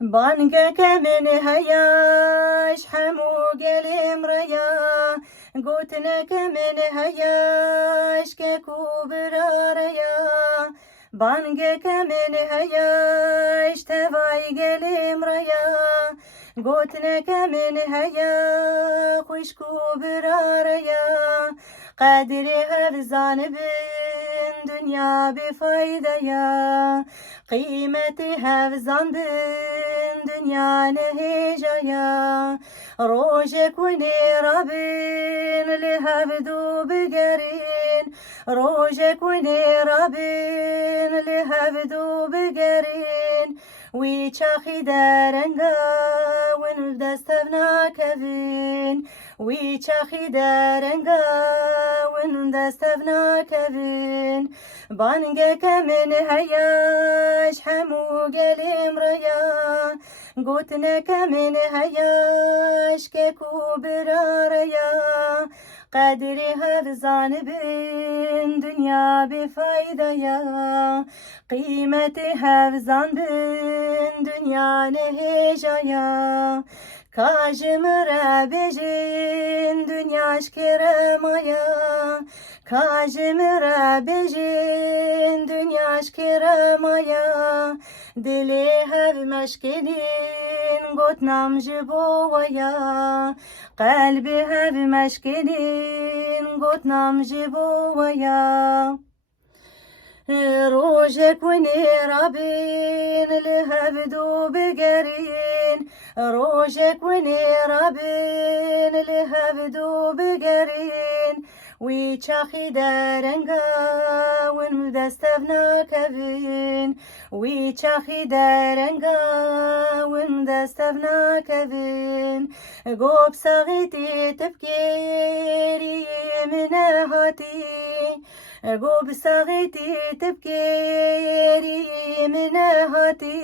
بانگك من هياش حمو قلم ريا قوتنك من هياش ككوبر ريا بانگك من هياش تباي قلم ريا قوتنك من هيا خوش كوبر ريا قادري هرزان بن دنيا بفايدة يا قيمتي هرزان بن دنيا نهجايا روجك ونيرابين لهبدو بقرين روجك ونيرابين لهبدو بقرين ويشاخي دارنگا وندستفنا كفين ويشاخي دارنگا وندستفنا كفين بانگك من هياش حمو قلم ريا قوتنك من هياش ككوبر ريا قادري هرزان بين دنيا بفايدة يا قيمتي هرزان بين دنيا نهجا يا كاجمر بجين دنيا شكرمايا كاجمر بجين دنيا شكرمايا دلي هر مشكلين قوت نام جبويا قلبي هر مشكلين قوت نام جبويا روجك ونيرابين لهبدو بقرين روجك ونيرابين لهبدو بقرين ويشاخي دارنگا وندستفنا كفين ويشاخي دارنگا وندستفنا كفين قوب صغيتي تبكيري من هاتي قوب صغيتي تبكيري من هاتي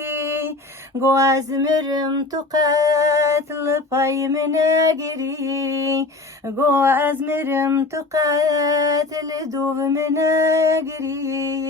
قو أزمرم تقاتل باي من أجري قو أزمرم تقاتل دوب من أجري